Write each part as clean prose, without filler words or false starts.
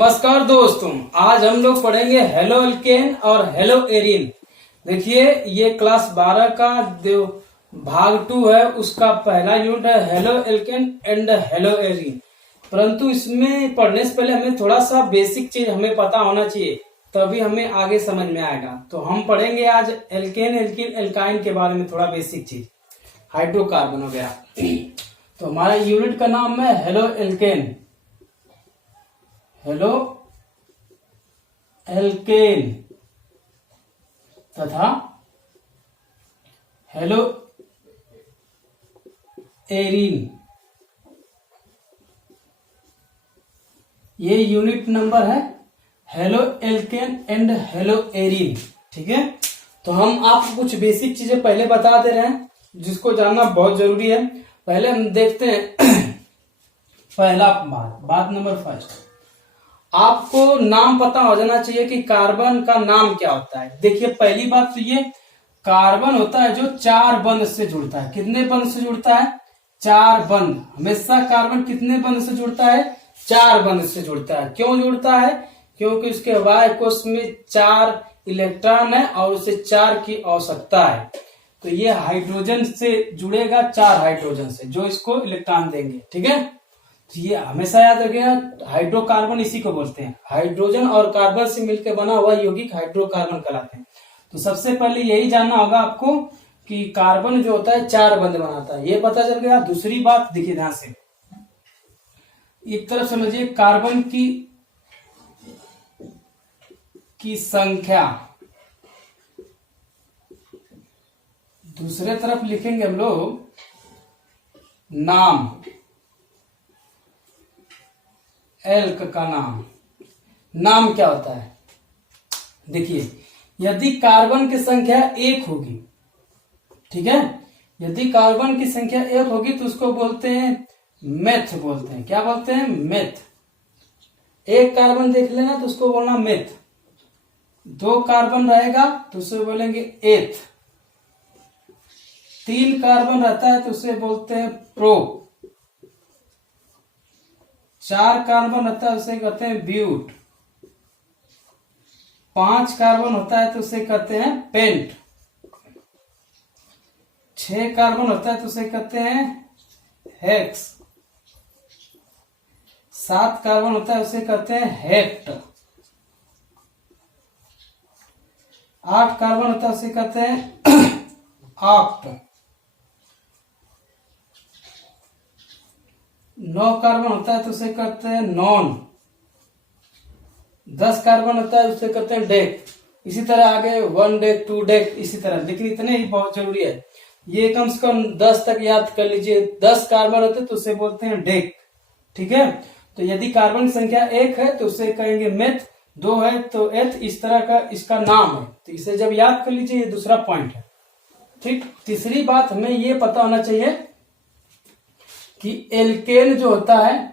नमस्कार दोस्तों, आज हम लोग पढ़ेंगे हेलो एल्केन और हेलो एरिन। देखिए, ये क्लास 12 का जो भाग 2 है उसका पहला यूनिट है halo alkane and hello Erin. परंतु इसमें पढ़ने से पहले हमें थोड़ा सा बेसिक चीज हमें पता होना चाहिए, तभी हमें आगे समझ में आएगा। तो हम पढ़ेंगे आज एल्केन, एल्किन, एल्काइन के बारे में थोड़ा बेसिक चीज, हाइड्रोकार्बन वगैरह। तो हमारा यूनिट का नाम है हेलो एल्केन, हेलो एल्केन तथा हेलो एरिन। ये यूनिट नंबर है halo alkane and hello Erin. ठीक है, तो हम आपको कुछ बेसिक चीजें पहले बता दे रहे हैं जिसको जानना बहुत जरूरी है। पहले हम देखते हैं पहला बात नंबर फर्स्ट, आपको नाम पता हो जाना चाहिए कि कार्बन का नाम क्या होता है। देखिए, पहली बात तो ये कार्बन होता है जो 4 बंध से जुड़ता है। कितने बंध से जुड़ता है? 4 बंध। हमेशा कार्बन कितने बंध से जुड़ता है? 4 बंध से जुड़ता है। क्यों जुड़ता है? क्योंकि उसके वाय कोश में 4 इलेक्ट्रॉन है और उसे 4 की आवश्यकता है। तो ये हाइड्रोजन से जुड़ेगा, 4 हाइड्रोजन से, जो इसको इलेक्ट्रॉन देंगे। ठीक है, तो ये हमेशा याद रखिएगा, हाइड्रोकार्बन इसी को बोलते हैं। हाइड्रोजन और कार्बन से मिलकर बना हुआ यौगिक हाइड्रोकार्बन कहलाते हैं। तो सबसे पहले यही जानना होगा आपको कि कार्बन जो होता है 4 बंध बनाता है, ये पता चल गया। दूसरी बात देखिए ध्यान से, एक तरफ समझिए कार्बन की संख्या, दूसरे तरफ लिखेंगे हम लोग नाम, एल्क का नाम क्या होता है? देखिए, यदि कार्बन की संख्या 1 होगी, ठीक है, यदि कार्बन की संख्या 1 होगी तो उसको बोलते हैं मेथ बोलते हैं। क्या बोलते हैं? मेथ। 1 कार्बन देख लेना तो उसको बोलना मेथ। 2 कार्बन रहेगा तो उसे बोलेंगे एथ। 3 कार्बन रहता है तो उसे बोलते हैं प्रो। 4 कार्बन होता है उसे कहते हैं ब्यूट। 5 कार्बन होता है तो उसे कहते हैं पेंट। 6 कार्बन होता है तो उसे कहते हैं हेक्स। 7 कार्बन होता है उसे कहते हैं हेक्ट। 8 कार्बन होता है उसे कहते हैं ऑक्ट। 9 कार्बन होता है तो उसे कहते हैं नॉन। 10 कार्बन होता है उसे कहते हैं डेक। इसी तरह आगे 1 डेक, 2 डेक, इसी तरह। लेकिन इतने ही बहुत जरूरी है, ये कम से कम 10 तक याद कर लीजिए। 10 कार्बन होते तो उसे बोलते हैं डेक। ठीक है, तो यदि कार्बन की संख्या 1 है तो उसे कहेंगे मेथ, 2 है तो एथ। इस तरह का इसका नाम है, तो इसे जब याद कर लीजिए, ये दूसरा पॉइंट है। ठीक, तीसरी बात हमें ये पता होना चाहिए कि एल्केन जो होता है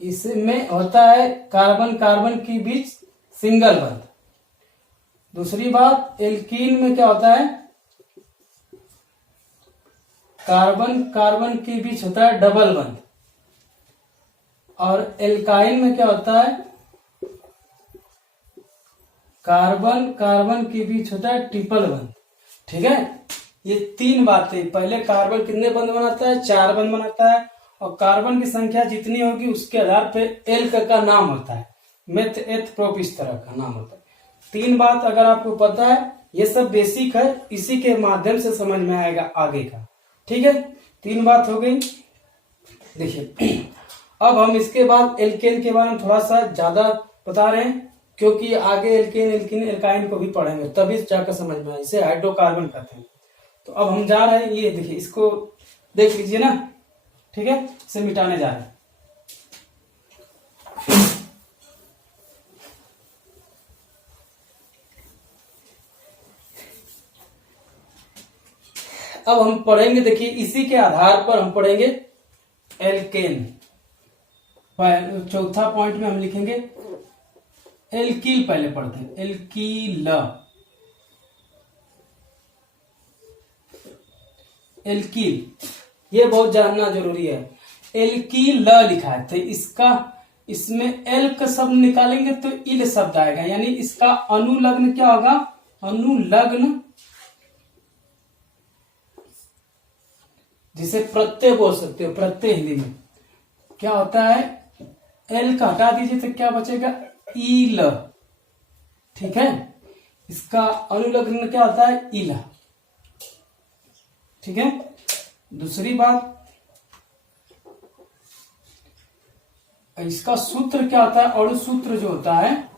इसमें होता है कार्बन कार्बन के बीच सिंगल बंध। दूसरी बात, एल्कीन में क्या होता है? कार्बन कार्बन के बीच होता है डबल बंध। और एल्काइन में क्या होता है? कार्बन कार्बन के बीच होता है ट्रिपल बंध। ठीक है, ये 3 बातें। पहले कार्बन कितने बंध बनाता है? 4 बंध बनाता है। और कार्बन की संख्या जितनी होगी उसके आधार पे एल्क का नाम होता है, मेथ, एथ, प्रोप, इस तरह का नाम होता है। 3 बात अगर आपको पता है, ये सब बेसिक है, इसी के माध्यम से समझ में आएगा आगे का। ठीक है, 3 बात हो गई। देखिए, अब हम इसके बाद एल्केन के बारे में थोड़ा सा ज्यादा बता रहे हैं, क्योंकि आगे एल्केन, एल्किन, एल्काइन को भी पढ़ेंगे, तभी जाकर समझ में आए। इसे हाइड्रोकार्बन कहते हैं। तो अब हम जा रहे हैं, ये देखिए, इसको देख लीजिए ना। ठीक है, इसे मिटाने जा रहे हैं। अब हम पढ़ेंगे, देखिए, इसी के आधार पर हम पढ़ेंगे एल्केन। चौथा पॉइंट में हम लिखेंगे एल्कील। पहले पढ़ते हैं एल्कील। एल्कील, ये बहुत जानना जरूरी है। एल्कील लिखा है तो इसका इसमें एल का शब्द निकालेंगे तो इल शब्द आएगा, यानी इसका अनुलग्न क्या होगा, अनुलग्न, जिसे प्रत्यय बोल सकते हो, प्रत्यय हिंदी में क्या होता है, एल का हटा दीजिए तो क्या बचेगा, ईल। ठीक है, इसका अनुलग्न क्या होता है, इला। ठीक है, दूसरी बात, इसका सूत्र क्या होता है, अणु सूत्र जो होता है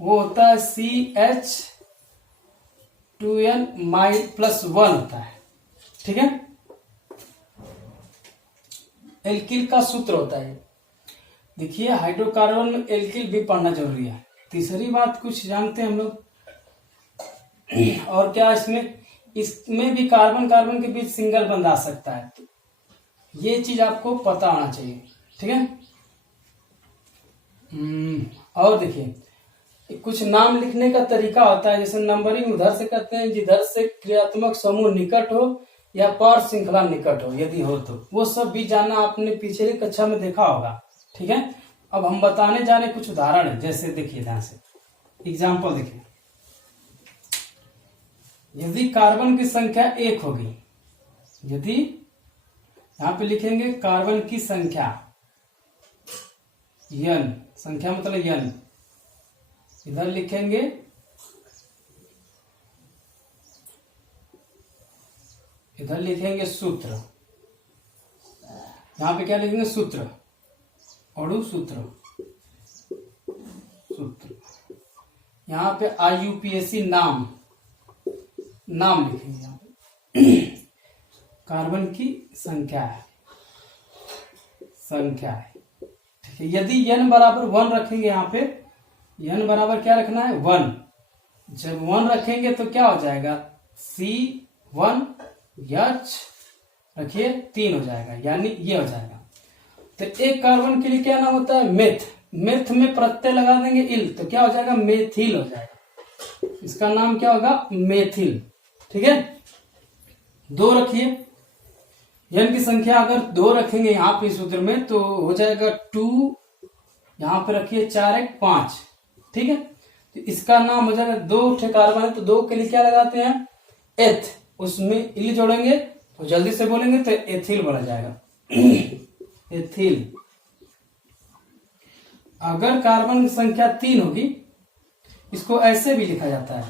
वो होता है CH2n+1 होता है। ठीक है, एल्किल का सूत्र होता है। देखिए हाइड्रोकार्बन में एल्किल भी पढ़ना जरूरी है। तीसरी बात कुछ जानते हैं हम लोग, और क्या इसमें भी कार्बन कार्बन के बीच सिंगल बंध आ सकता है, तो ये चीज आपको पता होना चाहिए। ठीक है, और देखिए कुछ नाम लिखने का तरीका होता है, जैसे नंबरिंग उधर से करते हैं जिधर से क्रियात्मक समूह निकट हो या पार श्रृंखला निकट हो, यदि हो तो वो सब भी जानना आपने पिछली कक्षा में देखा होगा। ठीक है, अब हम बताने जा रहे कुछ उदाहरण, जैसे देखिए ध्यान से एग्जाम्पल देखिए, यदि कार्बन की संख्या 1 होगी, यदि यहां पे लिखेंगे कार्बन की संख्या n, संख्या मतलब n, इधर लिखेंगे सूत्र, यहां पे क्या लिखेंगे, सूत्र, अणु सूत्र, यहां पे IUPAC नाम लिखेंगे, यहाँ पे कार्बन की संख्या है। ठीक है, यदि n बराबर 1 रखेंगे, यहाँ पे n बराबर क्या रखना है, 1। जब 1 रखेंगे तो क्या हो जाएगा, C1H रखिए 3 हो जाएगा, यानी ये हो जाएगा। तो एक कार्बन के लिए क्या नाम होता है, मेथ में प्रत्यय लगा देंगे इल, तो क्या हो जाएगा, मेथिल हो जाएगा, इसका नाम क्या होगा, मेथिल। ठीक है, 2 रखिए, n की संख्या अगर 2 रखेंगे यहाँ पे सूत्र में तो हो जाएगा 2, यहाँ पे रखिए 4 1 5। ठीक है, तो इसका नाम हो जाएगा, 2 ठे कार्बन है तो 2 के लिए क्या लगाते हैं, एथ, उसमें इल जोड़ेंगे तो जल्दी से बोलेंगे तो एथिल बन जाएगा, एथिल। अगर कार्बन की संख्या 3 होगी, इसको ऐसे भी लिखा जाता है,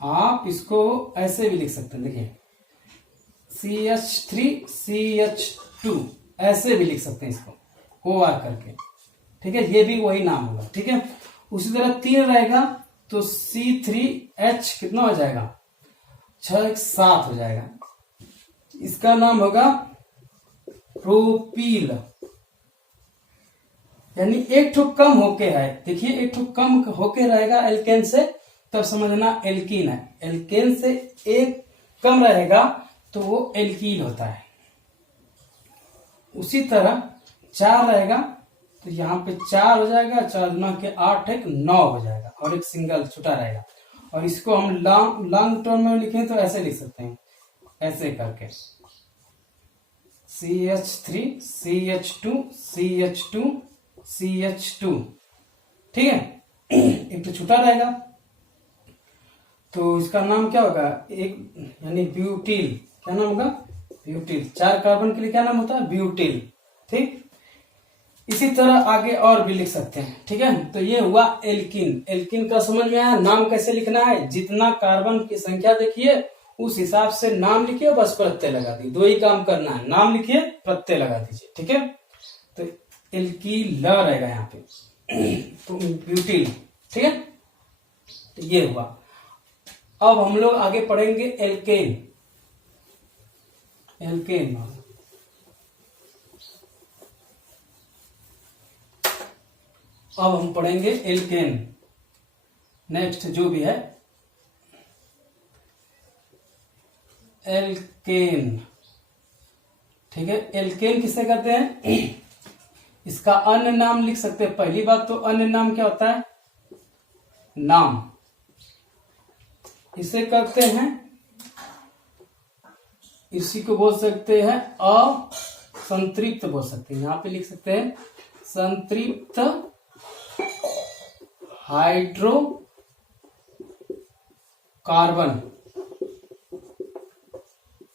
आप इसको ऐसे भी लिख सकते हैं, देखिए CH3CH2 ऐसे भी लिख सकते हैं इसको OR करके। ठीक है, ये भी वही नाम होगा। ठीक है, उसी तरह 3 रहेगा तो C3H कितना हो जाएगा, 6 7 हो जाएगा, इसका नाम होगा प्रोपील, यानी एक ठो कम होके है। देखिए एक ठो कम होके रहेगा एल्केन से, तब समझना एल्कीन है। एल्केन से एक कम रहेगा तो वो एल्कीन होता है। उसी तरह 4 रहेगा तो यहाँ पे 4 हो जाएगा, 4 गुना के 8 1 9 हो जाएगा, और एक सिंगल छुटा रहेगा। और इसको हम लॉन्ग टर्म में लिखें तो ऐसे लिख सकते हैं, ऐसे करके CH3 CH2 CH2 CH2। ठीक है, एक तो छुटा रहेगा तो इसका नाम क्या होगा, एक यानी ब्यूटिल। क्या नाम होगा, ब्यूटिल। 4 कार्बन के लिए क्या नाम होता है, ब्यूटिल। ठीक, इसी तरह आगे और भी लिख सकते हैं। ठीक है, तो ये हुआ एल्किन। एल्किन का समझ में आया, नाम कैसे लिखना है, जितना कार्बन की संख्या देखिए उस हिसाब से नाम लिखिए, बस प्रत्यय लगा दीजिए, 2 ही काम करना है, नाम लिखिए प्रत्यय लगा दीजिए। ठीक है, तो एल्कील रहेगा यहाँ पे, तो ब्यूटिल। ठीक है, तो ये हुआ। अब हम लोग आगे पढ़ेंगे एल्केन। एल्केन अब हम पढ़ेंगे एल्केन। नेक्स्ट जो भी है एल्केन। ठीक है, एल्केन किसे कहते हैं, इसका अन्य नाम लिख सकते हैं। पहली बात तो अन्य नाम क्या होता है, नाम, इसे कहते हैं, इसी को बोल सकते हैं संतृप्त बोल सकते हैं, यहाँ पे लिख सकते हैं संतृप्त हाइड्रोकार्बन,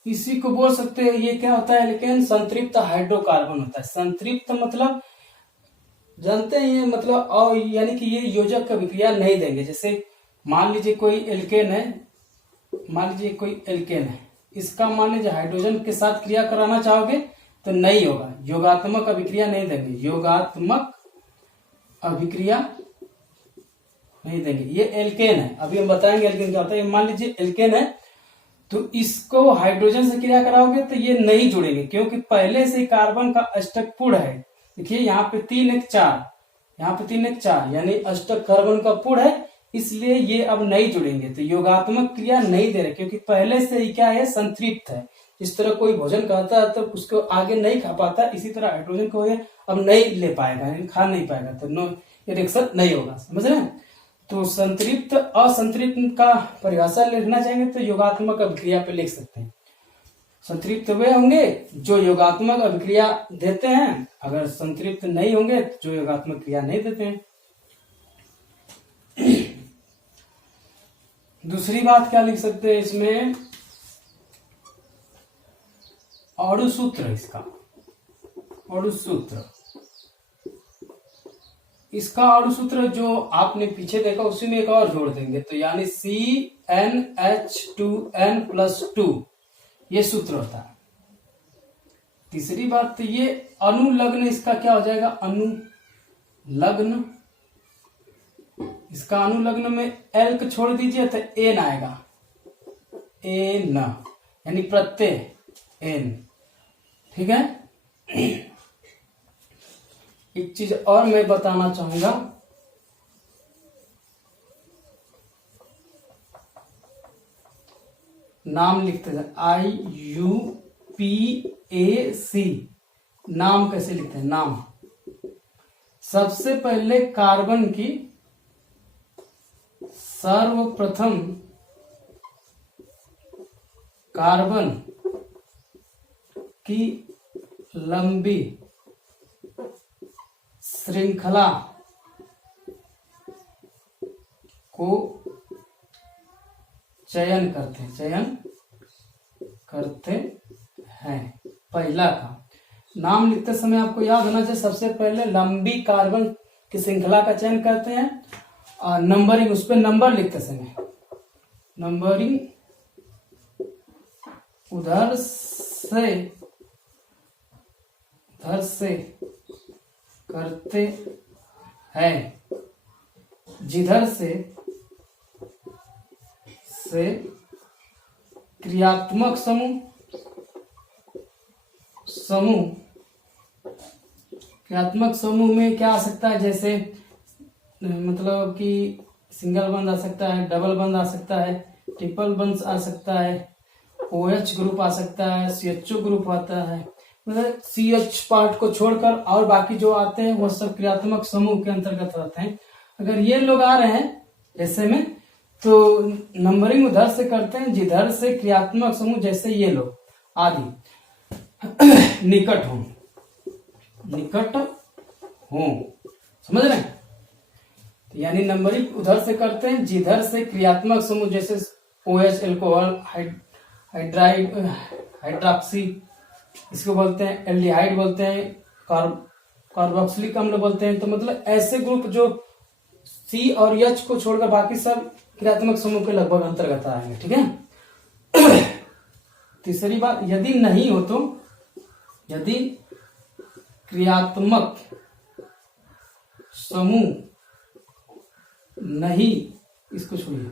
इसी को बोल सकते हैं। ये क्या होता है, लेकिन संतृप्त हाइड्रोकार्बन होता है। संतृप्त मतलब जानते हैं ये मतलब, और यानी कि ये योजक का विक्रिया नहीं देंगे। जैसे मान लीजिए कोई एल्केन है, इसका मान लीजिए हाइड्रोजन के साथ क्रिया कराना चाहोगे तो नहीं होगा, योगात्मक अभिक्रिया नहीं देंगे, योगात्मक अभिक्रिया नहीं देंगे। ये एल्केन है, अभी हम बताएंगे एल्केन क्या होता है। मान लीजिए एल्केन है तो इसको हाइड्रोजन से क्रिया कराओगे तो ये नहीं जुड़ेंगे, क्योंकि पहले से ही कार्बन का अष्टक पुड़ है। देखिए यहाँ पे 3 1 4, यहाँ पे 3 1 4 यानी अष्टक कार्बन का पुड़ है, इसलिए ये अब नहीं जुड़ेंगे, तो योगात्मक क्रिया नहीं दे रहे, क्योंकि पहले से ही क्या है, संतृप्त है। इस तरह कोई भोजन खाता है तो उसको आगे नहीं खा पाता, इसी तरह हाइड्रोजन को ये अब नहीं ले पाएगा, यानी खा नहीं पाएगा, तो नो ये रिएक्शन नहीं होगा, समझ रहे हैं। तो संतृप्त असंतृप्त का परिभाषा लिखना चाहेंगे तो योगात्मक अभिक्रिया पे लिख सकते हैं। संतृप्त वे होंगे जो योगात्मक अभिक्रिया देते हैं, अगर संतृप्त नहीं होंगे तो जो योगात्मक क्रिया नहीं देते हैं। दूसरी बात क्या लिख सकते हैं इसमें, अणुसूत्र, इसका अणुसूत्र, इसका अणुसूत्र जो आपने पीछे देखा उसी में एक और जोड़ देंगे, तो यानी CnH2n+2 ये सूत्र होता है। तीसरी बात तो ये अनुलग्न, इसका क्या हो जाएगा, अनुलग्न, इसका अनुलग्न में एल को छोड़ दीजिए तो एन आएगा, एन यानी प्रत्यय एन, ठीक है। एक चीज और मैं बताना चाहूंगा, नाम लिखते हैं IUPAC, नाम कैसे लिखते हैं, नाम सबसे पहले कार्बन की सर्वप्रथम कार्बन की लंबी श्रृंखला को चयन करते हैं। पहला काम, नाम लिखते समय आपको याद होना चाहिए, सबसे पहले लंबी कार्बन की श्रृंखला का चयन करते हैं, और नंबरिंग, उस पर नंबर लिखते समय नंबरिंग उधर से करते हैं, जिधर से क्रियात्मक समूह क्रियात्मक समूह में क्या आ सकता है, जैसे मतलब कि सिंगल बंद आ सकता है, डबल बंद आ सकता है, ट्रिपल बंद आ सकता है, OH ग्रुप आ सकता है, CHO ग्रुप आता है, मतलब CH पार्ट को छोड़कर और बाकी जो आते हैं वो सब क्रियात्मक समूह के अंतर्गत आते हैं। अगर ये लोग आ रहे हैं ऐसे में तो नंबरिंग उधर से करते हैं जिधर से क्रियात्मक समूह, जैसे ये लोग आदि निकट हो, समझ रहे हैं। यानी नंबरिंग उधर से करते हैं जिधर से क्रियात्मक समूह, जैसे OH अल्कोहल, हाइड्रॉक्सी इसको बोलते हैं, एल्डिहाइड बोलते हैं, कार्बोक्सिलिक अम्ल बोलते हैं। तो मतलब ऐसे ग्रुप जो C और H को छोड़कर बाकी सब क्रियात्मक समूह के लगभग अंतर्गत आएंगे, ठीक है। तीसरी बात, यदि नहीं हो तो, यदि क्रियात्मक समूह नहीं, इसको छोड़िए,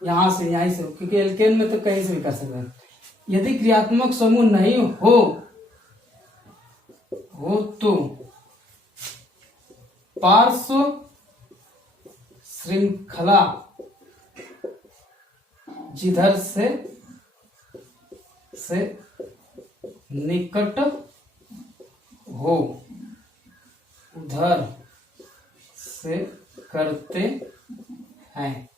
यहां से यहीं से, क्योंकि एल्केन में तो कहीं से भी कर सकते हैं। यदि क्रियात्मक समूह नहीं हो तो पार्श्व श्रृंखला जिधर से निकट हो उधर से करते हैं,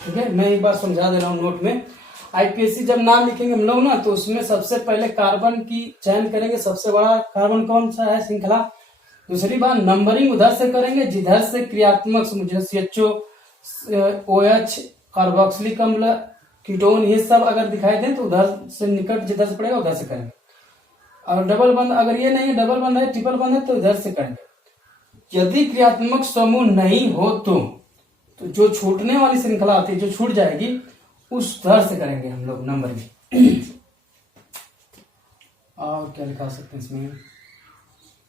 ठीक है। मैं एक बार समझा दे रहा हूं नोट में। आईपीएससी जब नाम लिखेंगे हम लोग ना, तो उसमें सबसे पहले कार्बन की चयन करेंगे, सबसे बड़ा कार्बन कौन सा है श्रृंखला। दूसरी बात नंबरिंग उधर से करेंगे जिधर से क्रियात्मक समूह CHO, OH, कार्बोक्सिलिक अम्ल, कीटोन, ये सब अगर दिखाई दे तो उधर से निकट जिधर से पड़ेगा उधर से करेंगे। और डबल बंद अगर ये नहीं है, डबल बंद है, ट्रिपल बंद है, तो इधर से करेंगे। यदि क्रियात्मक समूह नहीं हो तो जो छूटने वाली श्रृंखला आती है, जो छूट जाएगी, उस तरह से करेंगे हम लोग नंबर में। और क्या लिखा सकते हैं इसमें,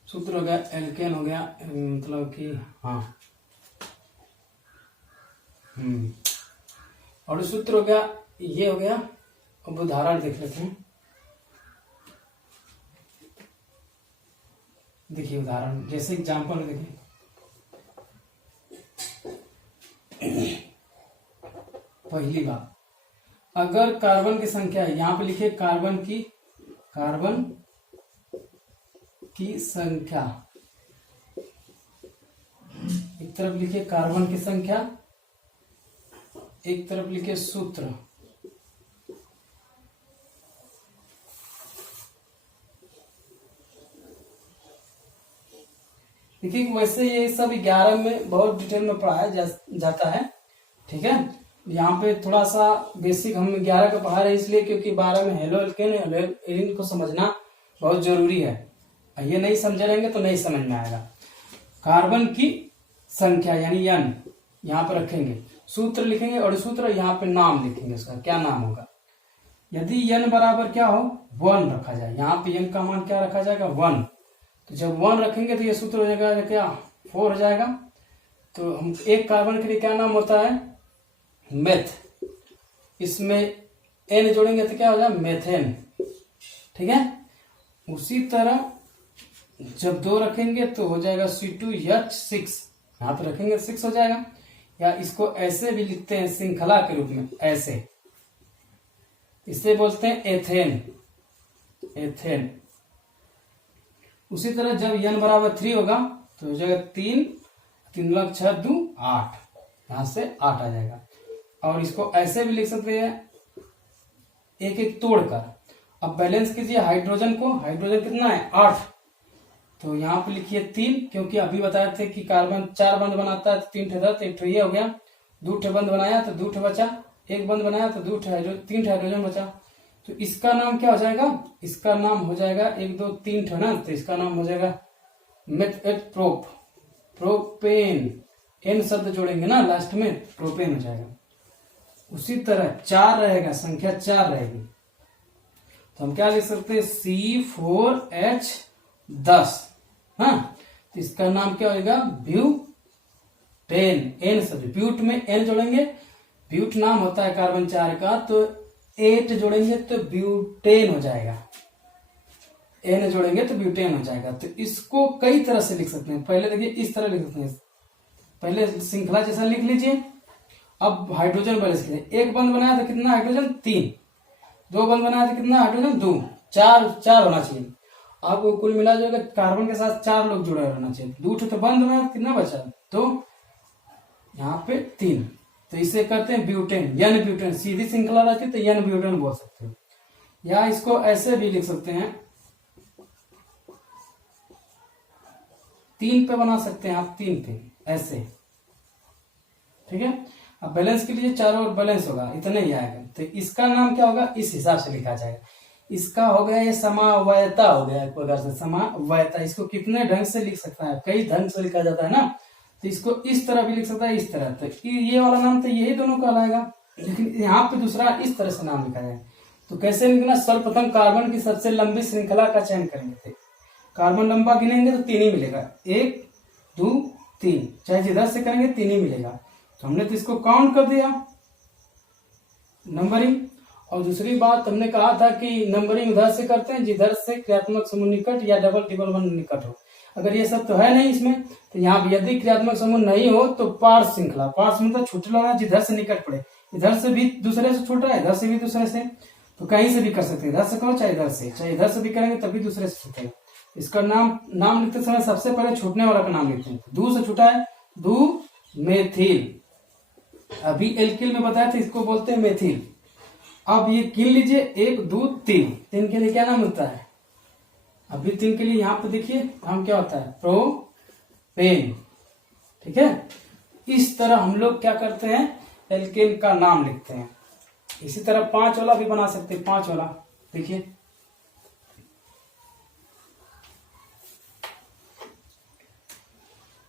सूत्र हो गया, एल्केन हो गया, मतलब कि हाँ और सूत्र हो गया, ये हो गया। अब उदाहरण देख लेते हैं। देखिए उदाहरण, जैसे एग्जांपल में देखिए, पहली बात, अगर कार्बन की संख्या है, यहां पे लिखे कार्बन की संख्या, एक तरफ लिखे कार्बन की संख्या, एक तरफ लिखे सूत्र। देखिए वैसे ये सब 11 में बहुत डिटेल में पढ़ाया जाता है, ठीक है। यहाँ पे थोड़ा सा बेसिक हम 11 का पढ़ा रहे हैं इसलिए क्योंकि 12 में हेलो एल्केन हेलो एरीन को समझना बहुत जरूरी है। ये नहीं समझे रहेंगे तो नहीं समझ में आएगा। कार्बन की संख्या यानी n यहाँ पे रखेंगे, सूत्र लिखेंगे और सूत्र यहाँ पे नाम लिखेंगे, उसका क्या नाम होगा। यदि n बराबर क्या हो 1 रखा जाए, यहाँ पे n का मान क्या रखा जाएगा 1, तो जब 1 रखेंगे तो ये सूत्र हो जाएगा क्या 4 हो जाएगा। तो हम एक कार्बन के लिए क्या नाम होता है मेथ, इसमें n जोड़ेंगे तो क्या हो जाएगा मेथेन, ठीक है। उसी तरह जब 2 रखेंगे तो हो जाएगा C2H6, यहाँ पे रखेंगे 6 हो जाएगा। या इसको ऐसे भी लिखते हैं श्रृंखला के रूप में, ऐसे, इसे बोलते हैं एथेन। उसी तरह जब n बराबर 3 होगा तो हो जाएगा 3 लग 6 2 8, यहां से 8 आ जाएगा। और इसको ऐसे भी लिख सकते हैं एक एक तोड़कर। अब बैलेंस कीजिए हाइड्रोजन को, हाइड्रोजन कितना है 8, तो यहाँ पे लिखिए 3, क्योंकि अभी बताए थे कि कार्बन 4 बंद बनाता है तो 3 ठे तो एक ये हो गया, 2 ठे बंद बनाया तो 2 ठे बचा, 1 बंद बनाया तो 3 ठे हाइड्रोजन बचा। तो इसका नाम क्या हो जाएगा, इसका नाम हो जाएगा 1 2 3 ठे ना, तो इसका नाम हो जाएगा प्रोपेन, एन शब्द जोड़ेंगे ना लास्ट में, प्रोपेन हो जाएगा। उसी तरह 4 रहेगा, संख्या 4 रहेगी तो हम क्या लिख सकते हैं C4H10, हाँ, तो इसका नाम क्या होगा ब्यूटेन, एन शब्द, ब्यूट में एन जोड़ेंगे, ब्यूट नाम होता है कार्बन 4 का, तो 8 जोड़ेंगे तो ब्यूटेन हो जाएगा, एन जोड़ेंगे तो ब्यूटेन हो जाएगा। तो इसको कई तरह से लिख सकते हैं। पहले देखिए इस तरह लिख सकते हैं, पहले श्रृंखला जैसा लिख लीजिए। अब हाइड्रोजन बैलेंस कीजिए, 1 बंद बनाया तो कितना हाइड्रोजन 3, 2 बंद बनाया तो कितना हाइड्रोजन 2, 4 होना चाहिए। आपको कुल मिला जाएगा कार्बन के साथ 4 लोग जुड़े रहना चाहिए। 2 तो बंद बनाया कितना बचा, तो यहाँ पे 3, तो इसे करते हैं ब्यूटेन, एन ब्यूटेन, सीधी श्रृंखला रहती है तो एन ब्यूटेन बोल सकते हो। या इसको ऐसे भी लिख सकते हैं, 3 पे बना सकते हैं आप, 3 पे ऐसे, ठीक है। अब बैलेंस के लिए चारों ओर बैलेंस होगा, इतना ही आएगा। तो इसका नाम क्या होगा, इस हिसाब से लिखा जाएगा। इसका हो गया ये समावयता हो गया, एक प्रकार से समावयता। इसको कितने ढंग से लिख सकता है, कई ढंग से लिखा जाता है ना, तो इसको इस तरह भी लिख सकता है, इस तरह। तो ये वाला नाम तो यही दोनों कहलाएगा, लेकिन यहाँ पे दूसरा इस तरह से नाम लिखा जाए। तो कैसे लिखना, सर्वप्रथम कार्बन की सबसे लंबी श्रृंखला का चयन करेंगे। कार्बन लंबा गिनेंगे तो 3 ही मिलेगा, 1 2 3, चाहे जिधर से करेंगे 3 ही मिलेगा। तो हमने तो इसको काउंट कर दिया नंबरिंग। और दूसरी बात हमने कहा था कि नंबरिंग उधर से करते हैं जिधर से क्रियात्मक समूह निकट या डबल ट्रिपल बंद निकट हो। अगर ये सब तो है नहीं इसमें, तो यहाँ यदि क्रियात्मक समूह नहीं हो तो पार्श्व श्रृंखला, पार्श्व मतलब छूटने वाला जिधर से निकट पड़े, इधर से भी दूसरे से छूट रहा है, इधर से भी दूसरे से, तो कहीं से भी कर सकते हैं, इधर से करो चाहे इधर से भी करेंगे तभी दूसरे से छूटेगा। इसका नाम लिखते समय सबसे पहले छूटने वाला का नाम लिखते हैं। दू से छूटा है, दू मेथिल, अभी एल्किल में बताया था, इसको बोलते हैं मेथिल। अब ये गिन लीजिए, 1 2 3, 3 के लिए क्या नाम होता है? अभी 3 के लिए यहाँ पे देखिए नाम क्या होता है? प्रोपेन। ठीक है, इस तरह हम लोग क्या करते हैं, एल्केन का नाम लिखते हैं। इसी तरह 5 वाला भी बना सकते हैं। 5 वाला देखिए,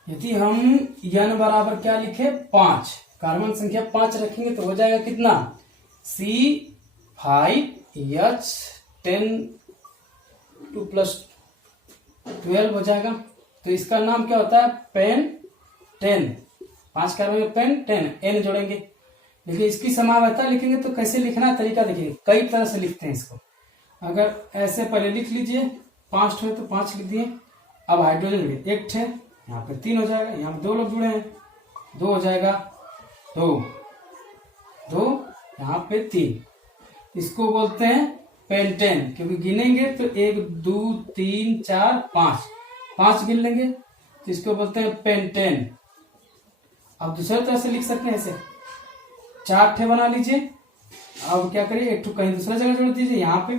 यदि हम n बराबर क्या लिखे, 5, कार्बन संख्या 5 रखेंगे तो हो जाएगा कितना? C5H10 +12 हो जाएगा। तो इसका नाम क्या होता है? पेंटेन। 5 कार्बन में पेंटेन, n जोड़ेंगे। लेकिन इसकी समावयता लिखेंगे तो कैसे लिखना है, तरीका देखिए, कई तरह से लिखते हैं इसको। अगर ऐसे पहले लिख लीजिए, 5 ठो है तो 5 लिख दिए। अब हाइड्रोजन लिखे, 1 ठे, यहाँ पे 3 हो जाएगा, यहाँ पे 2 लोग जुड़े हैं, 2 हो जाएगा, 2 यहाँ पे 3। इसको बोलते हैं पेंटेन, क्योंकि गिनेंगे तो 1 2 3 4 5 गिन लेंगे, तो इसको बोलते हैं पेंटेन। अब दूसरे तरह से लिख सकते हैं, ऐसे 4 ठे बना लीजिए। अब क्या करिए, एक ठो कहीं दूसरा जगह जोड़ दीजिए यहाँ पे,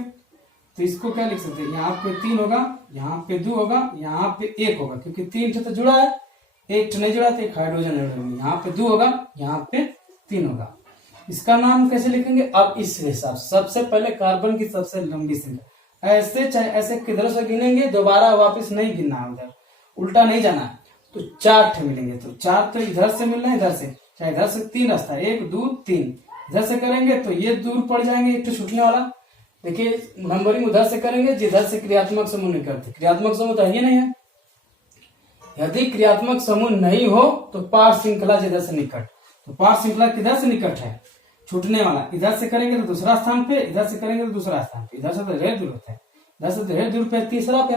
तो इसको क्या लिख सकते हैं, यहाँ पे 3 होगा, यहाँ पे 2 होगा, यहाँ पे 1 होगा, क्योंकि 3 ठे तो जुड़ा है, 1 ठे नहीं जुड़ा तो एक हाइड्रोजन है। यहाँ पे 2 होगा, यहाँ पे 3 होगा। इसका नाम कैसे लिखेंगे? अब इस हिसाब, सबसे पहले कार्बन की सबसे लंबी संख्या, ऐसे चाहे ऐसे किधर से गिनेंगे, दोबारा वापस नहीं गिनना है, उधर उल्टा नहीं जाना है। तो 4 ठे मिलेंगे, तो 4 तो इधर से मिलना है, इधर से, चाहे इधर से 3 रास्ता है, 1 2 3, इधर से करेंगे तो ये दूर पड़ जाएंगे, एक तो छूटने वाला। देखिए नंबरिंग उधर से करेंगे जिधर से क्रियात्मक समूह निकलते। क्रियात्मक समूह तो है नहीं है। यदि क्रियात्मक समूह नहीं हो तो पार श्रृंखला जिधर से निकट, तो पार श्रृंखला किधर से निकट है? छूटने वाला। इधर से करेंगे तो दूसरा स्थान पे, इधर से करेंगे तो दूसरा स्थान पे, इधर से तो ढेर दूर होता है, इधर से ढेर दूर पे तीसरा पे।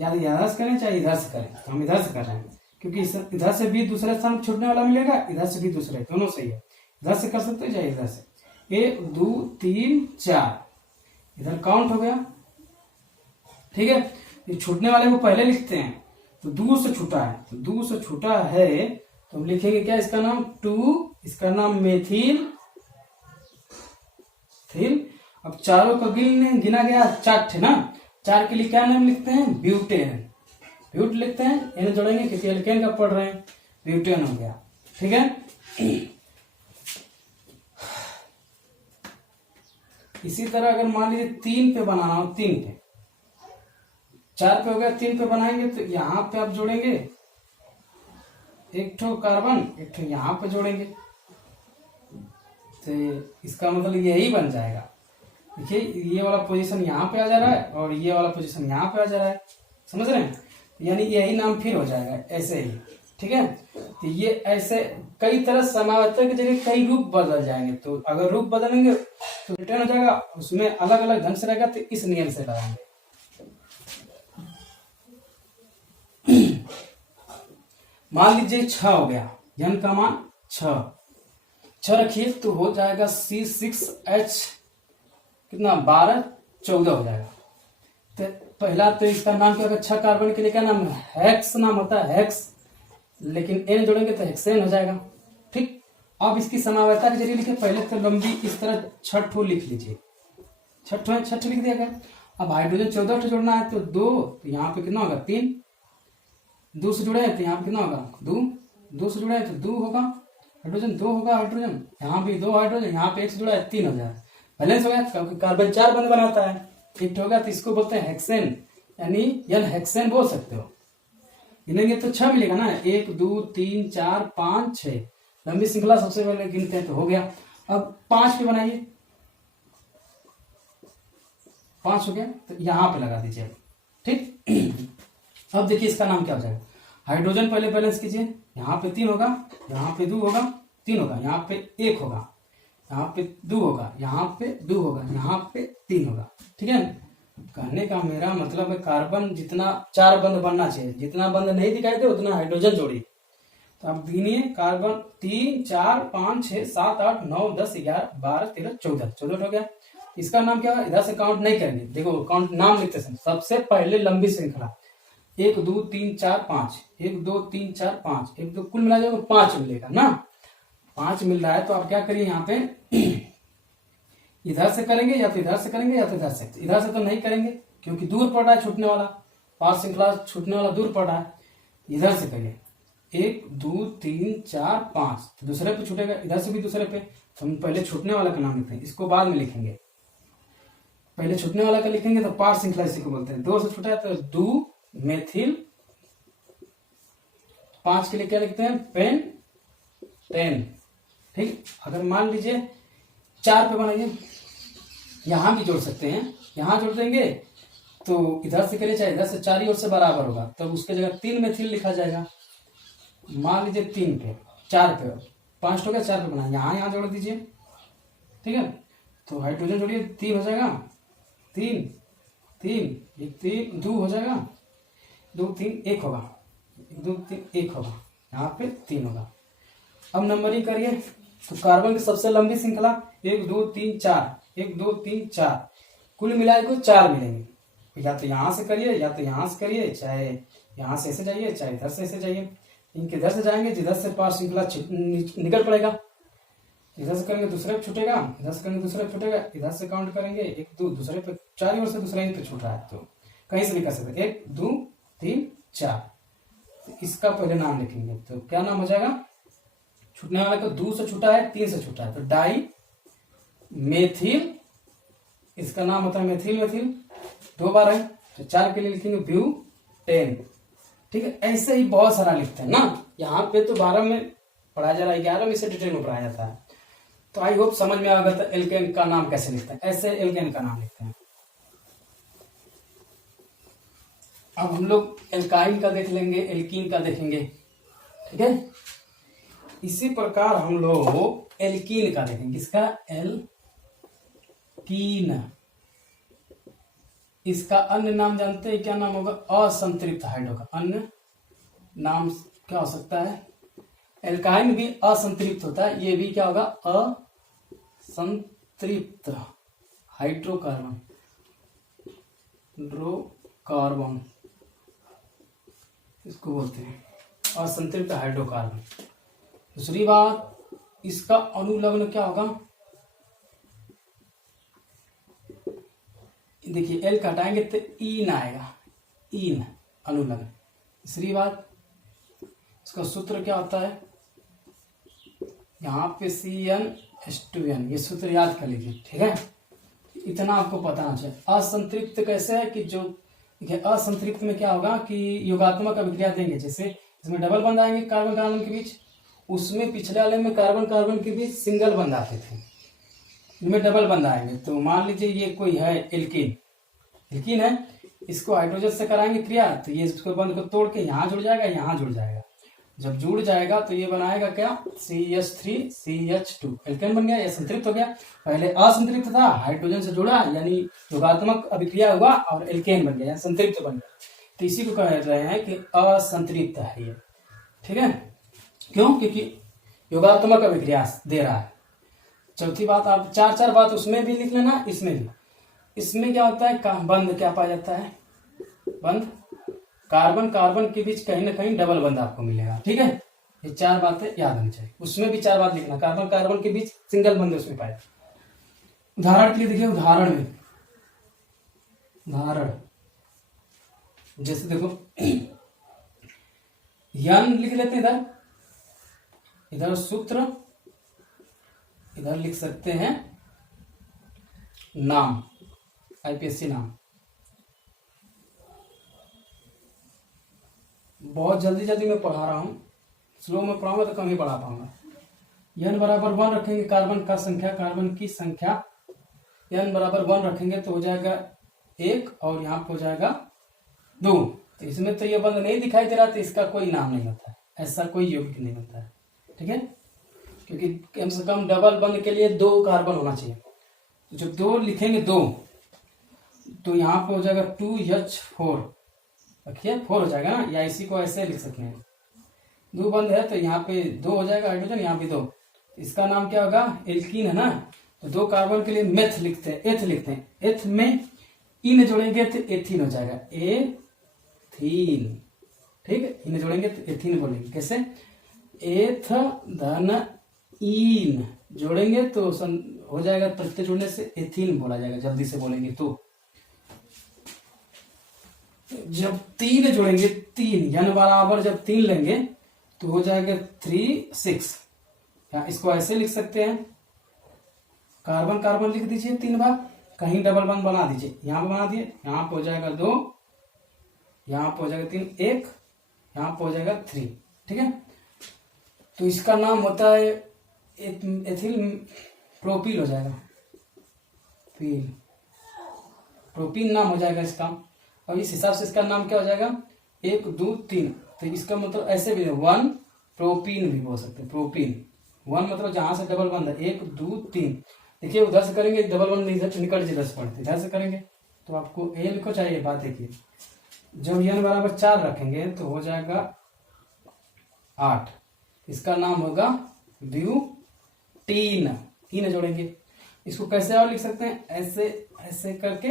या इधर से करें चाहे इधर से करें, तो हम इधर से कर रहे हैं, क्योंकि इधर से भी दूसरे स्थान पे छूटने वाला मिलेगा, इधर से भी दूसरे, दोनों सही है। इधर से कर सकते हैं चाहे इधर से। 1 2 3 4 इधर काउंट हो गया। ठीक है, ये छूटने वाले को पहले लिखते हैं, तो दूर से छूटा है, तो दूर से छूटा है तो हम लिखेंगे क्या? इसका नाम 2, इसका नाम मेथिल। अब चारों का गिना गया 4 ठे ना, 4 के लिए क्या नाम लिखते हैं? ब्यूटेन। ब्यूट लिखते हैं, इन्हें जोड़ेंगे क्योंकि एल्केन का पढ़ रहे हैं, ब्यूटेन हो गया। ठीक है, इसी तरह अगर मान लीजिए 3 पे बनाना हो, 3 पे, 4 पे हो गया, 3 पे बनाएंगे तो यहाँ पे आप जोड़ेंगे एक ठो कार्बन, एक ठो यहाँ पे जोड़ेंगे, तो इसका मतलब यही बन जाएगा। देखिए ये वाला पोजीशन यहाँ पे आ जा रहा है और ये वाला पोजीशन यहाँ पे आ जा रहा है, समझ रहे हैं? यानी यही नाम फिर हो जाएगा ऐसे ही। ठीक है, तो ये ऐसे कई तरह समावर्तक की जगह कई रूप बदल जाएंगे, तो अगर रूप बदलेंगे तो रिटर्न हो जाएगा, उसमें अलग अलग ढंग से रहेगा, तो इस नियम से लगाएंगे। मान लीजिए 6 हो गया, n का मान 6 रखिए तो हो जाएगा C6H कितना? 12 14 हो जाएगा। तो पहला तो इसका नाम क्या होगा? 6 कार्बन के लिए क्या नाम है? हेक्स नाम होता है, हेक्स। लेकिन n जोड़ेंगे तो हेक्सेन हो जाएगा। ठीक, अब इसकी समावयता के जरिए लिखे, पहले तो लंबी इस तरह 6 ठो लिख लीजिए, 6 ठो लिख दिया गया। अब हाइड्रोजन 14 ठो जोड़ना है तो 2, तो यहाँ पे कितना होगा? 3। 2 से जुड़े हैं तो यहाँ पे कितना होगा? 2 से जुड़े हैं तो 2 होगा, हाइड्रोजन 2 होगा, हाइड्रोजन यहाँ भी 2 हाइड्रोजन, यहाँ पे 1 से जुड़ा है 3 हो जाएगा, बैलेंस हो गया, क्योंकि कार्बन 4 बंध बनाता है, ठीक होगा। तो इसको बोलते हैं हेक्सेन, यानी यन हेक्सेन बोल सकते हो। गिनेंगे तो 6 मिलेगा ना, 1 2 3 4 5 6, लंबी श्रृंखला सबसे पहले गिनते हैं तो हो गया। अब 5 पे बनाइए, 5 हो गया तो यहाँ पे लगा दीजिए। ठीक, अब देखिए इसका नाम क्या हो जाएगा? हाइड्रोजन पहले बैलेंस कीजिए, यहाँ पे 3 होगा, यहाँ पे 2 होगा, 3 होगा, यहाँ पे 1 होगा, यहाँ पे 2 होगा, यहाँ पे 2 होगा, यहाँ पे 3 होगा। ठीक है, कहने का मेरा मतलब है कार्बन जितना 4 बंध बनना चाहिए, जितना बंध नहीं दिखाई दे उतना हाइड्रोजन जोड़िए। तो आप गिनिए, कार्बन 3 4 5 6 7 8 9 10 11 12 13 14 हो गया। इसका नाम क्या है? इधर से काउंट नहीं करेंगे, देखो काउंट नाम लिखते समय सबसे पहले लंबी श्रृंखला 1 2 3 4 5, 1 2 3 4 5, 1 2 कुल मिला जाएगा 5 मिलेगा ना, 5 मिल रहा है। तो आप क्या करिए, यहाँ पे इधर से करेंगे या तो इधर से करेंगे या तो इधर से तो नहीं करेंगे क्योंकि दूर पड़ रहा है छूटने वाला, पांच श्रृंखला छूटने वाला दूर पड़ रहा है। इधर से करिए 1 2 3 4 5, तो दूसरे पे छूटेगा, इधर से भी दूसरे पे। तो हम पहले छूटने वाला का नाम लिखते हैं, इसको बाद में लिखेंगे। पहले छूटने वाला का लिखेंगे तो पांच श्रृंखला इसी को बोलते हैं। 2 से छूटा है तो दू मेथिल। 5 के लिए क्या लिखते हैं? Pen ten. ठीक, अगर मान लीजिए 4 पे बनाइए, यहां भी जोड़ सकते हैं, यहां जोड़ देंगे तो इधर से करिए चाहे इधर से, 4 ही ओर से बराबर होगा, तब तो उसके जगह 3 मेथिल लिखा जाएगा। मान लीजिए 3 पे, 4 पे, 5 हो गया, 4 पे बना, यहां जोड़ दीजिए। ठीक है, तो हाइड्रोजन जोड़िए, 3 हो जाएगा, 3 3 3 2 हो जाएगा, 2 3 1 होगा, 2 3 1 होगा, यहाँ पे 3 होगा। अब नंबरिंग करिए तो कार्बन की सबसे लंबी श्रृंखला 1 2 3 4, 1 2 3 4, कुल मिलाए को 4 मिलेंगे। या तो यहां से करिए या तो यहां से करिए, चाहे यहां से ऐसे जाइए चाहे इधर से ऐसे जाइए। इनके इधर से जाएंगे, जिधर से पांच श्रृंखला निकल पड़ेगा, इधर से करेंगे दूसरे पे छूटेगा, इधर से करेंगे दूसरे पे छूटेगा, इधर से काउंट करेंगे 1 2, दूसरे पे 4 ओर से दूसरे ही पे छूट रहा है, तो कहीं से भी कर सकते 1 2 3 4। तो इसका पहले नाम लिखेंगे, तो क्या नाम हो जाएगा? छूटने वाला का 2 से छूटा है, 3 से छूटा है, तो डाई मेथिल, इसका नाम होता है मेथिल। मेथिल 2 बार है तो 4 के लिए लिखेंगे ब्यूटेन। ठीक है, ऐसे ही बहुत सारा लिखते हैं ना। यहाँ पे तो 12 में पढ़ाया जा रहा है, 11 में से डिटेल में पढ़ाया जाता है। तो आई होप समझ में आ गया था एल्केन का नाम कैसे लिखते हैं। ऐसे एल्केन का नाम लिखते हैं। अब हम लोग एल्काइन का देख लेंगे, एल्कीन का देखेंगे। ठीक है, इसी प्रकार हम लोग एल्कीन का देखेंगे। किसका? एल्कीन। इसका अन्य नाम जानते हैं क्या नाम होगा? असंतृप्त हाइड्रो का अन्य नाम क्या हो सकता है? एल्काइन भी असंतृप्त होता है, ये भी क्या होगा? असंतृप्त हाइड्रोकार्बन, हाइड्रोकार्बन इसको बोलते हैं, असंतृप्त हाइड्रोकार्बन। दूसरी बात, इसका अनुलग्न क्या होगा? देखिए एल हटाएंगे तो ईन आएगा, ईन अनुलग्न। तीसरी बात, इसका सूत्र क्या होता है? यहाँ पे CnH2n, ये सूत्र याद कर लीजिए। ठीक है, इतना आपको पता होना चाहिए। असंतृप्त कैसे है कि जो देखिए असंतृप्त में क्या होगा कि योगात्मक अभिक्रिया देंगे, जैसे इसमें डबल बंद आएंगे कार्बन कार्बन के बीच, उसमें पिछले वाले में कार्बन कार्बन के बीच सिंगल बंद आते थे, इनमें डबल बंद आएंगे। तो मान लीजिए ये कोई है एल्कीन, एल्कीन है, इसको हाइड्रोजन से कराएंगे क्रिया, तो ये इसको बंद को तोड़ के यहाँ जुड़ जाएगा, यहाँ जुड़ जाएगा। जब जुड़ जाएगा तो ये बनाएगा क्या? CH3CH2, एल्केन बन गया, ये संतृप्त हो गया। पहले असंतृप्त था, हाइड्रोजन से जुड़ा यानी योगात्मक अभिक्रिया हुआ और एल्केन बन गया, संतृप्त बन गया। तो इसी को कह रहे हैं कि असंतृप्त है ये। ठीक है, क्यों? क्योंकि योगात्मक अभिक्रिया दे रहा है। चौथी बात, आप चार बात उसमें भी लिख लेना, इसमें भी। इसमें क्या होता है? बंध क्या पाया जाता है? बंध कार्बन कार्बन के बीच कहीं ना कहीं डबल बंध आपको मिलेगा। ठीक है, ये 4 बातें याद होनी चाहिए। उसमें भी 4 बात लिखना, कार्बन कार्बन के बीच सिंगल बंध उसमें पाया। उदाहरण के लिए देखिए, उदाहरण में उदाहरण जैसे देखो यन लिख लेते हैं, इधर सूत्र, इधर लिख सकते हैं नाम, IPSC नाम। बहुत जल्दी जल्दी मैं पढ़ा रहा हूँ, स्लो में पढ़ाऊंगा तो कम ही पढ़ा पाऊंगा। n बराबर 1 रखेंगे, कार्बन का संख्या, कार्बन की संख्या n बराबर 1 रखेंगे तो हो जाएगा 1 और यहाँ पे हो जाएगा 2। तो इसमें तो ये बंद नहीं दिखाई दे रहा, तो इसका कोई नाम नहीं होता है, ऐसा कोई यौगिक नहीं होता है। ठीक है, क्योंकि कम से कम डबल बंद के लिए 2 कार्बन होना चाहिए। तो जब 2 लिखेंगे 2, तो यहाँ पे हो जाएगा 2H4, रखिए 4 हो जाएगा ना, या इसी को ऐसे लिख सकते हैं। 2 बंद है तो यहाँ पे 2 हो जाएगा हाइड्रोजन, यहाँ पे 2। इसका नाम क्या होगा? एल्कीन है ना। तो 2 कार्बन के लिए मेथ लिखते हैं, एथ लिखते हैं। एथ में इन जोड़ेंगे तो एथीन हो जाएगा, एथीन। ठीक है, इन जोड़ेंगे तो एथीन बोलेंगे। कैसे? एथ धन इन जोड़ेंगे तो हो जाएगा, प्रत्यय जुड़ने से एथीन बोला जाएगा, जल्दी से बोलेंगे तो। जब 3 जोड़ेंगे, 3 n बराबर जब 3 लेंगे तो हो जाएगा 3 6। या इसको ऐसे लिख सकते हैं, कार्बन कार्बन लिख दीजिए 3 बार, कहीं डबल बंद बना दीजिए, यहां पे बना दिए, यहाँ पे हो जाएगा 2, यहाँ पे हो जाएगा 3, 1, यहाँ पे हो जाएगा 3। ठीक है, तो इसका नाम होता है एथिल प्रोपील हो जाएगा, प्रोपीन नाम हो जाएगा इसका। अब इस हिसाब से इसका नाम क्या हो जाएगा, 1 2 3। तो इसका मतलब ऐसे भी 1 प्रोपीन भी बोल सकते हैं, प्रोपीन 1 मतलब जहां से डबल बंद है, 1 2 3। देखिए उधर से करेंगे डबल बंद निकल इधर से पड़ते, इधर से करेंगे तो आपको एल को चाहिए। बात देखिए, जब n बराबर 4 रखेंगे तो हो जाएगा 8, इसका नाम होगा ब्यूटीन। 3 जोड़ेंगे, इसको कैसे और लिख सकते हैं, ऐसे ऐसे करके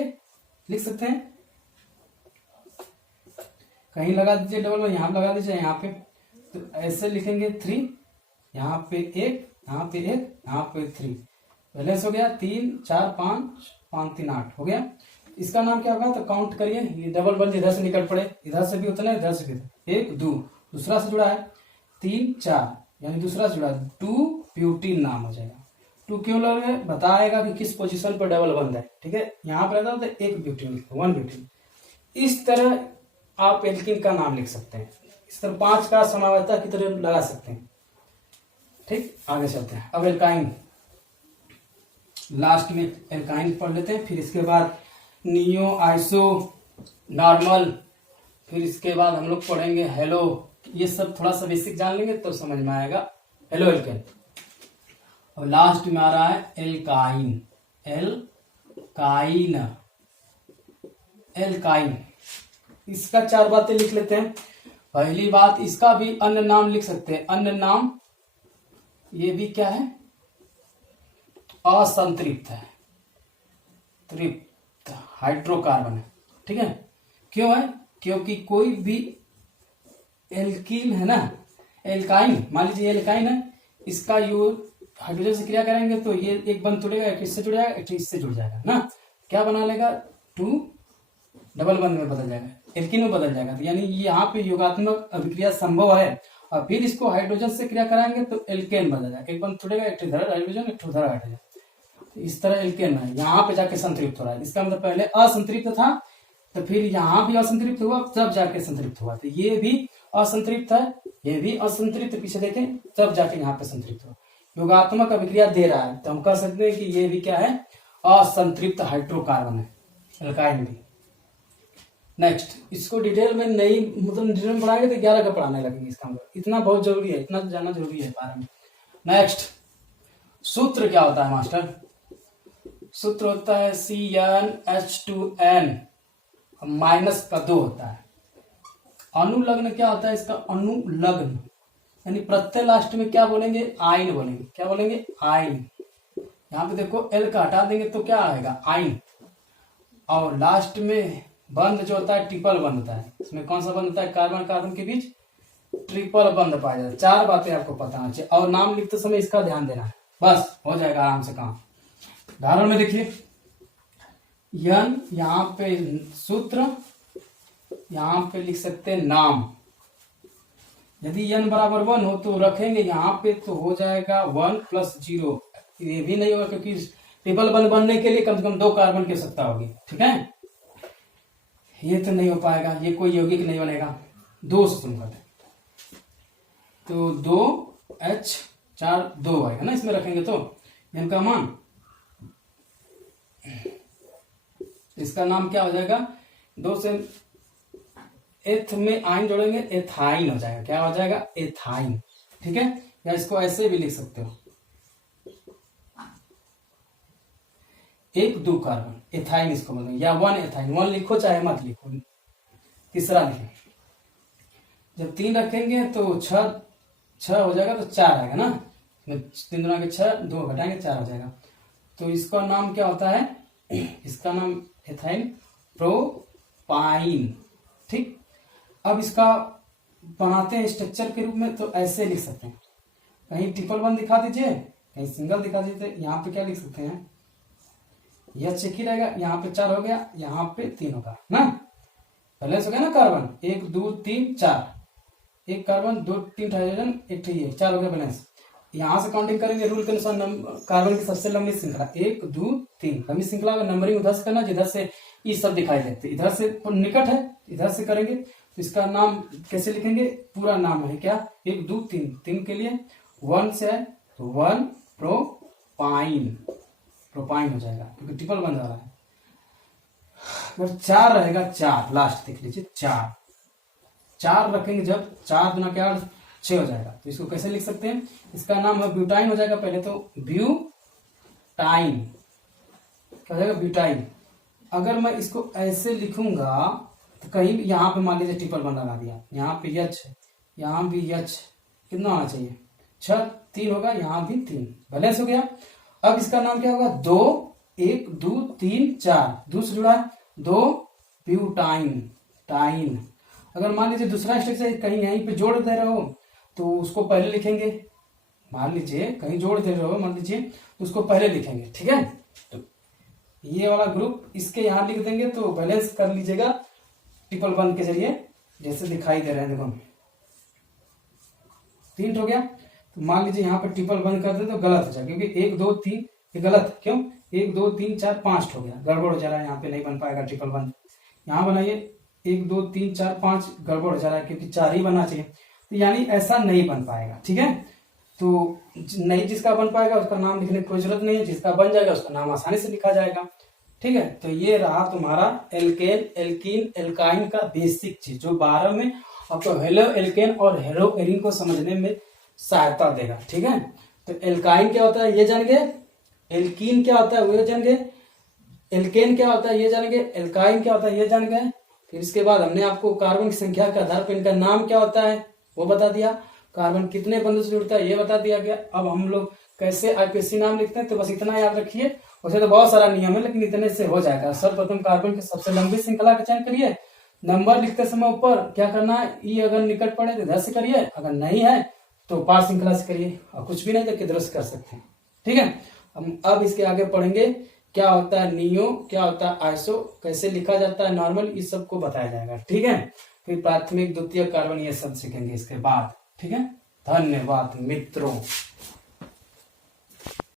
लिख सकते हैं, कहीं लगा दीजिए डबल वन, यहां लगा दीजिए, यहाँ पे तो ऐसे लिखेंगे 3, यहाँ पे 1, यहाँ पे 1, यहाँ पे 3, बैलेंस हो गया 3 4 5 5 3 8 हो गया। इसका नाम क्या होगा, तो काउंट करिए, ये डबल वन इधर से निकल पड़े, इधर से भी उतना, इधर से भी, 1 2, दूसरा से जुड़ा है 3 4, यानी दूसरा से जुड़ा है 2 ब्यूटीन नाम हो जाएगा। 2 क्यों लग रहा है, बताएगा कि किस पोजीशन पर डबल बंद है। ठीक है, यहाँ पर रहता है तो 1 ब्यूटीन, 1 ब्यूटीन। इस तरह आप एल्कीन का नाम लिख सकते हैं, इस तरह 5 का समावता की तरह लगा सकते हैं। ठीक, आगे चलते हैं। अब एल्काइन, लास्ट में एल्काइन पढ़ लेते हैं, फिर इसके बाद नियो, आइसो, नॉर्मल, फिर इसके बाद हम लोग पढ़ेंगे हेलो। ये सब थोड़ा सा बेसिक जान लेंगे तो समझ में आएगा। हेलो एल्केन, और लास्ट में आ रहा है एल्काइन। एल्काइन, एल्काइन, इसका 4 बातें लिख लेते हैं। पहली बात, इसका भी अन्य नाम लिख सकते हैं, अन्य नाम, ये भी क्या है, असंतृप्त है, तृप्त हाइड्रोकार्बन है। ठीक है, क्यों है, क्योंकि कोई भी एल्कीन है ना, एल्काइन, मान लीजिए एल्काइन है, इसका यू हाइड्रोजन से क्रिया करेंगे तो ये एक बंद जुड़ेगा, एक इससे जुड़ जाएगा, एक इससे जुड़ जाएगा ना, क्या बना लेगा, 2 डबल बंद में बदल जाएगा, एल्कीन में बदल जाएगा। तो यानी यहाँ पे योगात्मक अभिक्रिया संभव है, और फिर इसको हाइड्रोजन से क्रिया कराएंगे तो एल्केन बदल जाएगा, एक बंद जुड़ेगा, एक इधर हाइड्रोजन, एक उधर हाइड्रोजन, तो इस तरह एल्केन है, यहाँ पे जाके संतृप्त हो रहा है। इसका मतलब पहले असंतृप्त था, तो फिर यहाँ भी असंतृप्त हुआ, तब जाके संतृप्त हुआ। तो ये भी असंतृप्त है, ये भी असंतृप्त, पीछे देखें, तब जाके यहाँ पे संतृप्त हुआ। योगात्मक अभिक्रिया दे रहा है, तो हम कह सकते हैं कि ये भी क्या है, असंतृप्त हाइड्रोकार्बन है, एल्काइन भी। नेक्स्ट, इसको डिटेल में नहीं, मतलब डिटेल में पढ़ाएंगे तो 11 का पढ़ाने लगेंगे, इसका मतलब इतना बहुत जरूरी है, इतना जानना जरूरी है बारे में। नेक्स्ट, सूत्र क्या होता है मास्टर, सूत्र होता है CnH2n माइनस का 2 होता है। अनुलग्न क्या होता है इसका, अनुलग्न यानी प्रत्यय लास्ट में क्या बोलेंगे, आइन बोलेंगे, क्या बोलेंगे, आइन। यहाँ पे देखो एल का हटा देंगे तो क्या आएगा, आइन। और लास्ट में बंद जो होता है ट्रिपल बंद होता है, इसमें कौन सा बंद होता है, कार्बन कार्बन के बीच ट्रिपल बंद पाया जाता है। 4 बातें आपको पता होना चाहिए, और नाम लिखते समय इसका ध्यान देना है, बस हो जाएगा आराम से काम। उदाहरण में देखिए, यन, यहाँ पे सूत्र, यहाँ पे लिख सकते हैं नाम। यदि n बराबर 1 हो तो रखेंगे यहाँ पे, तो हो जाएगा 1 + 0। ये भी नहीं होगा क्योंकि ट्रिपल बंद बनने के लिए कम से कम 2 कार्बन की आवश्यकता होगी। ठीक है, ये तो नहीं हो पाएगा, ये कोई यौगिक नहीं बनेगा। 2 से शुरू करते, तो 2H4 2 आएगा ना, इसमें रखेंगे तो n का मान, इसका नाम क्या हो जाएगा, 2 से एथ में आइन जोड़ेंगे, एथाइन हो जाएगा, क्या हो जाएगा, एथाइन। ठीक है, या इसको ऐसे भी लिख सकते हो, 1 2 कार्बन, एथाइन इसको बोलेंगे, या 1 एथाइन, 1 लिखो चाहे मत लिखो, तीसरा लिखें। जब 3 रखेंगे तो 6 हो जाएगा, तो 4 आएगा ना, 3 दूना के 6, 2 घटाएंगे 4 हो जाएगा। तो इसका नाम क्या होता है, इसका नाम एथाइन प्रोपाइन। ठीक, अब इसका बनाते हैं स्ट्रक्चर के रूप में, तो ऐसे लिख सकते हैं, कहीं ट्रिपल बंद दिखा दीजिए, कहीं सिंगल दिखा देते, यहाँ पे क्या लिख सकते हैं, एच एक ही रहेगा, यहाँ पे 4 हो गया, यहाँ पे 3 होगा ना, बैलेंस हो गया ना कार्बन, 1 2 3 4, एक कार्बन 2 3 हाइड्रोजन, एक ये 4 हो गया बैलेंस। यहाँ से काउंटिंग करेंगे रूल के अनुसार, कार्बन की सबसे लंबी श्रृंखला 1 2 3, लंबी श्रृंखला का नंबरिंग उधर से करना जिधर से ये सब दिखाई देते, इधर से निकट है, इधर से करेंगे तो इसका नाम कैसे लिखेंगे, पूरा नाम है क्या, 1 2 3, 3 के लिए 1 से है तो 1 प्रोपाइन, प्रोपाइन हो जाएगा क्योंकि ट्रिपल बन रहा है। अगर 4 रहेगा, 4 लास्ट देख लीजिए, 4 रखेंगे जब, 4 गुना क्या 6 हो जाएगा, तो इसको कैसे लिख सकते हैं, इसका नाम है ब्यूटाइन हो जाएगा, पहले तो ब्यूटाइन क्या हो जाएगा, ब्यूटाइन। अगर मैं इसको ऐसे लिखूंगा तो कहीं भी यहाँ पे मान लीजिए ट्रिपल बन लगा दिया, यहाँ पे एच है, यहाँ भी एच, कितना होना चाहिए 6 3 होगा, यहाँ भी 3, बैलेंस हो गया। अब इसका नाम क्या होगा, 2 1 2 3 4, दूसरा जुड़ा है 2 ब्यूटाइन टाइन। अगर मान लीजिए दूसरा स्ट्रक्चर कहीं यहीं पे जोड़ दे रहे हो तो उसको पहले लिखेंगे, मान लीजिए कहीं जोड़ दे रहे हो मान लीजिए तो उसको पहले लिखेंगे, ठीक है। तो ये वाला ग्रुप इसके यहाँ लिख देंगे तो बैलेंस कर लीजिएगा ट्रिपल बन के जरिए, जैसे दिखाई दे रहे हैं देखो 3 हो गया। तो मान लीजिए यहाँ पे ट्रिपल बंद कर दे तो गलत हो जाएगा, क्योंकि 1 2 3 ये गलत, क्यों 1 2 3 4 5 हो गया, गड़बड़ हो जा रहा है, यहाँ पे नहीं बन पाएगा ट्रिपल बंद। यहाँ बनाइए 1 2 3 4 5, गड़बड़ हो जा रहा है क्योंकि 4 ही बनना चाहिए, तो यानी ऐसा नहीं बन पाएगा, ठीक है। तो नहीं जिसका बन पाएगा उसका नाम लिखने की कोई जरूरत नहीं है, जिसका बन जाएगा उसका नाम आसानी से लिखा जाएगा, ठीक है। तो ये रहा तुम्हारा एल्केन एल्कीन एल्काइन का बेसिक चीज, जो 12 में आपको हेलो एल्केन और हेलो एरिन को समझने में सहायता देगा, ठीक है। तो एल्काइन क्या होता है ये जान गए, एल्कीन क्या होता है वो जान गए, एल्केन क्या होता है ये जान गए, एल्काइन क्या होता है ये जान गए। फिर इसके बाद हमने आपको कार्बन की संख्या के आधार पर इनका नाम क्या होता है वो बता दिया, कार्बन कितने बंधन से जुड़ता है ये बता दिया गया। अब हम लोग कैसे आईपीएससी नाम लिखते हैं तो बस इतना याद रखिए, वैसे तो बहुत सारा नियम है लेकिन इतने से हो जाएगा। सर्वप्रथम कार्बन की सबसे लंबी श्रृंखला का चयन करिए, नंबर लिखते समय ऊपर क्या करना है, ई अगर निकट पड़े तो इधर से करिए, अगर नहीं है तो पार श्रृंखला से करिए, और कुछ भी नहीं तो किधर से कर सकते हैं, ठीक है। हम अब इसके आगे पढ़ेंगे क्या होता है नियो, क्या होता है आइसो, कैसे लिखा जाता है नॉर्मल, इस सब को बताया जाएगा, ठीक है। फिर प्राथमिक द्वितीय कार्बन ये सब सीखेंगे इसके बाद, ठीक है। धन्यवाद मित्रों।